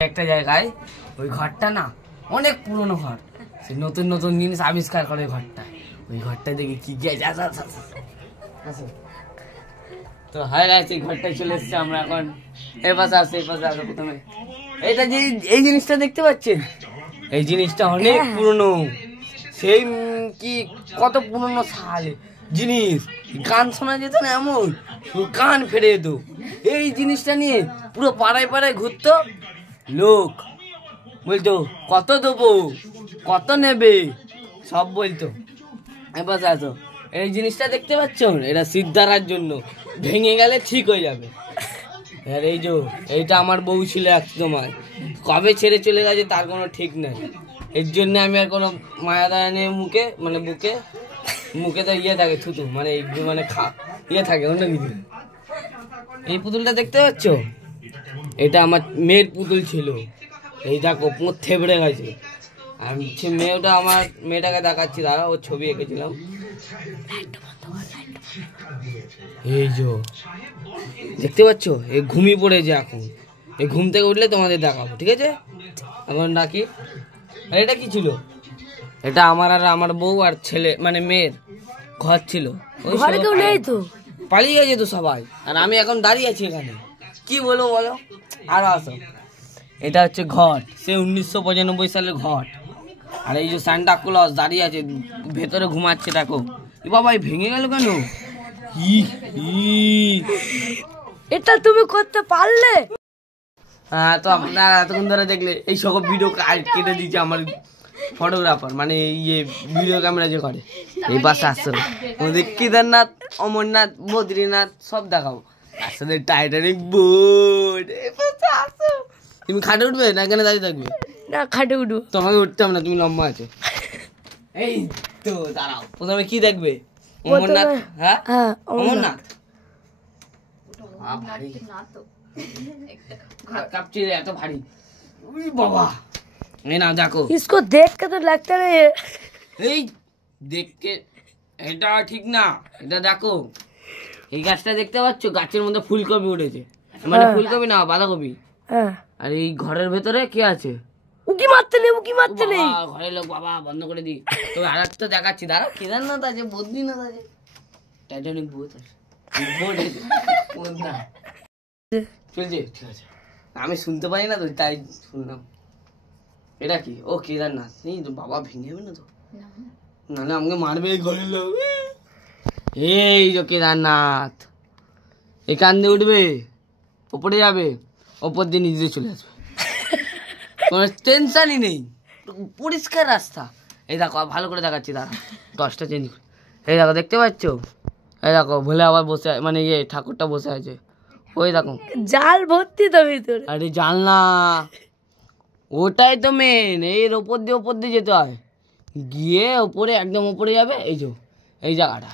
একটা জায়গায় ওই ঘরটা না অনেক পুরনো ঘর, সে নতুন নতুন জিনিস আবিষ্কার করে ঘরটা। ওই ঘরটা দেখে কি তো হয় গেছে, ঘরটায় চলে এসছে। আমরা এখন এই পাশে আসে প্রথমে এইটা যে এই জিনিসটা দেখতে পাচ্ছেন, এই জিনিসটা অনেক পুরনো। সেই কি কত পুরনো সালে জিনিস, গান শোনা যেত না, এমন কান ফেড়ে যেত। এই জিনিসটা নিয়ে পুরো পাড়ায় পাড়ায় ঘুরতো, লোক বলতো কত দেবো, কত নেবে, সব বলতো। এবার আসো, এই জিনিসটা দেখতে পাচ্ছ, এটা সিদ্ধারার জন্য, ভেঙে গেলে ঠিক হয়ে যাবে। আর এই যে এইটা আমার বউ ছিল এক সময়, কবে ছেড়ে চলে গেছে তার কোনো ঠিক নেই। এর জন্য আমি আর কোনো মায়া দায়া নেই মুখে, মানে মুখে তো ইয়ে থাকে থুতু, মানে মানে ইয়ে থাকে অন্য কিছু। এই পুতুলটা দেখতে পাচ্ছ, এটা আমার মেয়ের পুতুল ছিল। এই দেখো পোঁত থেবড়ে গেছে। আমি মেয়েটা আমার মেয়েটাকে দেখাচ্ছি, দাঁড়া, ওর ছবি এঁকেছিলাম। এই যে দেখতে পাচ্ছ, এই ঘুমিয়ে পড়েছে এখন। এই ঘুম থেকে উঠলে তোমাদের দেখাবো, ঠিক আছে? এখন ডাকি। এটা কি ছিল? এটা আমার আর আমার বউ আর ছেলে মানে মেয়ের ঘর ছিল। পালিয়ে গেছে তো সবাই, আর আমি এখন দাঁড়িয়ে আছি এখানে। কি বলবো বলো, আরো আসো। এটা হচ্ছে ঘট, সে 1995 সালের ঘট। আর এই যে সান্টা ক্লজ দাঁড়িয়ে আছে ভেতরে ঘুমাচ্ছে, দেখো। এ বাবা, ভেঙে গেল কেন? এটা তুমি করতে পারলে? হ্যাঁ, তো আপনারা এতক্ষণ ধরে দেখলে এই সব ভিডিও কেটে দিচ্ছে আমার ফটোগ্রাফার, মানে ইয়ে ভিডিও ক্যামেরা যে করে। এই পাশে আসছে আমাদের কেদারনাথ, অমরনাথ, বদ্রীনাথ সব দেখাবো। আসলে টাইটানিক বোট। তুমি খাটে উঠবে না এখানে দাঁড়িয়ে থাকবে? না, খাটে উঠবো। তোমাকে উঠতে হবে না, তুমি লম্বা আছে। এই তো দাঁড়াও, প্রথমে কি দেখবে? অমরনাথ। হ্যাঁ, অমরনাথ। ভারী কাঁপছে, এত ভারী। বাবা, এই না দেখো, इसको देख के तो लगता नहीं है। এই দেখতে এটা ঠিক না। এটা দেখো, এই গাছটা দেখতে পাচ্ছ, গাছের মধ্যে ফুলকপি উঠেছে, মানে ফুলকপি না, বাঁধাকপি। আর এই ঘরের ভেতরে কি আছে? উকি মারতে নেই। ঘরের লোক, বাবা বন্ধ করে দি। তবে আর একটা দেখাচ্ছি, দাঁড়া। কেদারনাথ আছে, বদ্রীনাথ আছে, টাইটানিক বোট আছে, চলছে, ঠিক আছে। আমি শুনতে পারি না তো, তাই শুনলাম। এটা কি? ও কেদারনাথ। নেই তো বাবা, ভেঙে যাবে না তো? না, আমাকে মারবে এই ঘরের লোক। এই যে কেদারনাথ, এখান দিয়ে উঠবে, ওপরে যাবে, ওপর দিয়ে নিচে চলে আসবে, কোনো টেনশনই নেই, পরিষ্কার রাস্তা। এই দেখো, ভালো করে দেখাচ্ছি, দাঁড়া, 10টা চেঞ্জ করে। এই দেখো, দেখতে পাচ্ছ? এই দেখো, ভোলে আবার বসে, মানে ইয়ে ঠাকুরটা বসে আছে। ওই দেখো, জাল ভর্তি তো ভিতরে। আরে জাল না, ওটাই তো মেন। এর ওপর দিয়ে যেতে হয়, গিয়ে ওপরে, একদম ওপরে যাবে। এই যে এই জায়গাটা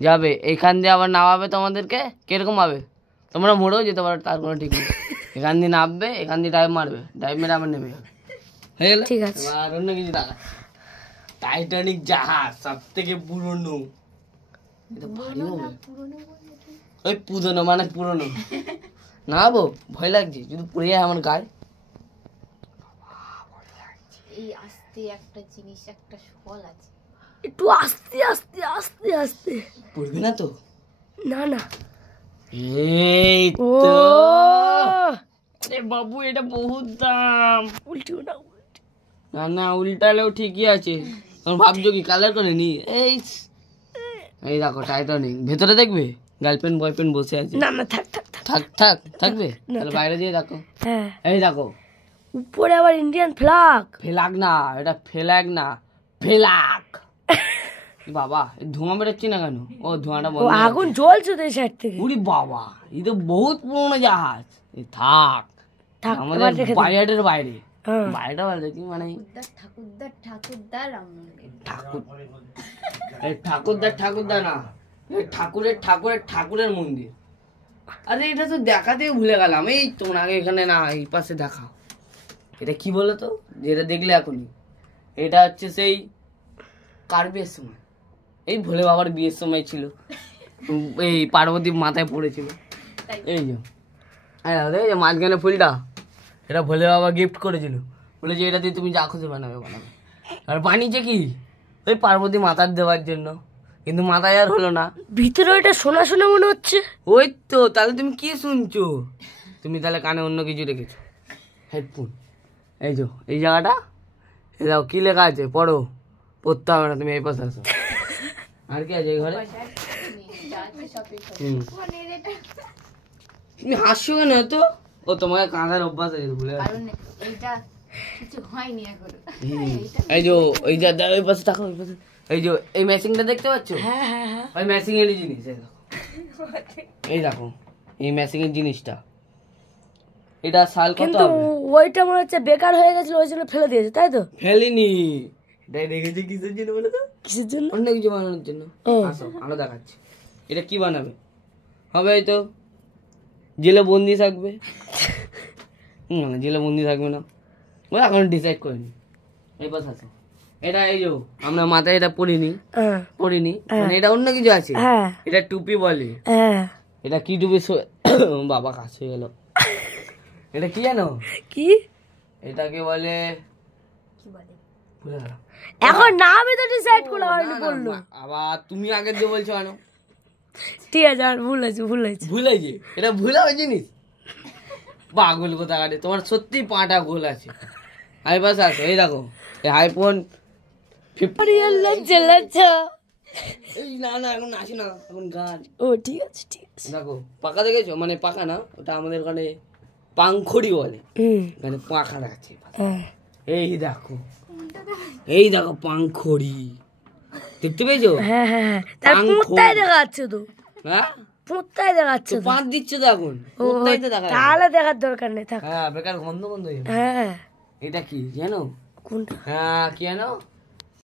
যাবে, এইখান দিয়ে আবার নামাবে তোমাদেরকে। কিরকম হবে? তোমরা মরেও যেতে পারো, তার কোনো ঠিক নেই। এখান দিয়ে নামবে, এখান দিয়ে ডাইভ মারবে, ডাইভ মেরে আবার নেমে যাবে, হয়ে গেল। ঠিক আছে। আর অন্য কিছু দেখা, টাইটানিক জাহাজ সব থেকে পুরনো। এটা ভারী হবে। ওই পুরনো মানে পুরনো না বো, ভয় লাগছে যদি পড়ে যায় আমার গায়ে। এই আস্তে একটা জিনিস, একটা ফল আছে, একটু আস্তে আস্তে আস্তে আস্তে। পড়বে না তো? না। এই তো। আরে বাবু, এটা বহুত দাম। উল্টিও না। না, উল্টালেও ঠিকই আছে। ভাবছো কি কালার করে নি? এই দেখো টাইটানিক, ভেতরে দেখবে গার্লফ্রেন্ড বয়ফ্রেন্ড বসে আছে। না, থাকবে তাহলে বাইরে দিয়ে দেখো। হ্যাঁ, এই দেখো, উপরে আবার ইন্ডিয়ান ফ্ল্যাগ। ফ্ল্যাগ না, এটা ফ্ল্যাগ না, ফ্ল্যাগ। বাবা, ধোঁয়া বেরোচ্ছে না কেন? ও ধোঁয়াটা বন্ধ, আগুন জ্বলছে তো এই সাইড থেকে। উরি বাবা, এই তো বহুত পুরনো জাহাজ। থাক, আমাদের বাজেটের বাইরে। বাইরেটা বাইরে কি মানে ঠাকুরদার ঠাকুরদার না, ঠাকুরের মন্দির। আরে এটা তো দেখাতেও ভুলে গেলাম। এই তোমরা আগে এখানে না, এই পাশে দেখাও। এটা কি বলো তো, যেটা দেখলে এখনই, এটা হচ্ছে সেই কার বিয়ের সময়, এই ভোলে বাবার বিয়ের সময় ছিল, এই পার্বতী মাথায় পড়েছিল। এই যে মাঝখানে ফুলটা, এটা ভোলে বাবা গিফট করেছিল, বলেছে এটা দিয়ে তুমি যা খুশি বানাবে। আর বানিয়েছে কি ওই পার্বতী মাথার দেওয়ার জন্য, কিন্তু মাথায় আর হলো না। ভিতরে ওইটা শোনা শোনা মনে হচ্ছে। ওই তো, তাহলে তুমি কি শুনছো? তুমি তাহলে কানে অন্য কিছু রেখেছো, হেডফোন। এই যে এই জায়গাটা, এই দেখো কি লেখা আছে, পড়ো। পড়তে হবে না, তুমি এই পাশে আসো। আর কি আছে এই ঘরে? তুমি হাসছো কেন তো? ও তোমাকে কাঁদার অভ্যাস আছে, ভুলে গেছো। কারণ এইটা কিছু হয়নি এখনো। এই যে ওই যে ওই পাশে থাকো, ওই পাশে। এই যে এই ম্যাচিংটা দেখতে পাচ্ছ? হ্যাঁ হ্যাঁ হ্যাঁ। ওই ম্যাচিং এর জিনিস, এই দেখো, এই দেখো এই ম্যাচিং এর জিনিসটা, এটা সাল কত কিন্তু হবে? ওইটা মনে হচ্ছে বেকার হয়ে গেছিল, ওই জন্য ফেলে দিয়েছে, তাই তো? ফেলিনি, এটাই রেখেছি কিসের জন্য বলে তো? কিসের জন্য? অন্য কিছু বানানোর জন্য। ও। আসো আলো দেখাচ্ছি। এটা কি বানাবে? হবে এই তো জেলে বন্দি থাকবে। জেলে বন্দি থাকবে না, ওই এখন ডিসাইড করিনি। এই পাশে আসো। এটা এই যে আমরা মাথায় এটা পরিনি, হ্যাঁ মানে এটা অন্য কিছু আছে। হ্যাঁ এটা টুপি বলে। হ্যাঁ। এটা কি টুপি? বাবা কাছে গেল। এটা কি জানো? কি এটাকে বলে, কি বলে? ভুলে গেলাম। এখন না, আমি তো ডিসাইড করা হয়নি না, না, বললো। আবার তুমি আগে দিয়ে বলছো কেন? ঠিক আছে, আর ভুল হয়েছে ভুল হয়েছে। ভুলেছি, এটা ভুলা ওই জিনিস। পাগল কোথা কাটে, তোমার সত্যি পাটা গোল আছে। আমি বাস আছে, এই দেখো এই আইফোন 50। লজ্জা লজ্জা। এই না না, এখন আসি না, এখন গান। ও ঠিক আছে ঠিক আছে। দেখো পাকা দেখেছো, মানে পাকা না, ওটা আমাদের ওখানে পাংখড়ি বলে, মানে পাখা দেখাচ্ছে। হ্যাঁ এই দেখো, এই দেখো পাংখড়ি, দেখতে পেয়েছো? হ্যাঁ হ্যাঁ হ্যাঁ। তার পাংখড়ি। পুঁতটাই দেখাচ্ছে তো, হ্যাঁ পুঁতটাই দেখাচ্ছে তো তো। পাঁচ দিচ্ছে তো এখন, ও, ওটাই তো দেখা যাচ্ছে। তাহলে দেখার দরকার নেই, থাক। হ্যাঁ বেকার গন্ধ গন্ধ হয়ে যাবে। হ্যাঁ। এটা কি জানো? কোনটা? হ্যাঁ কি জানো?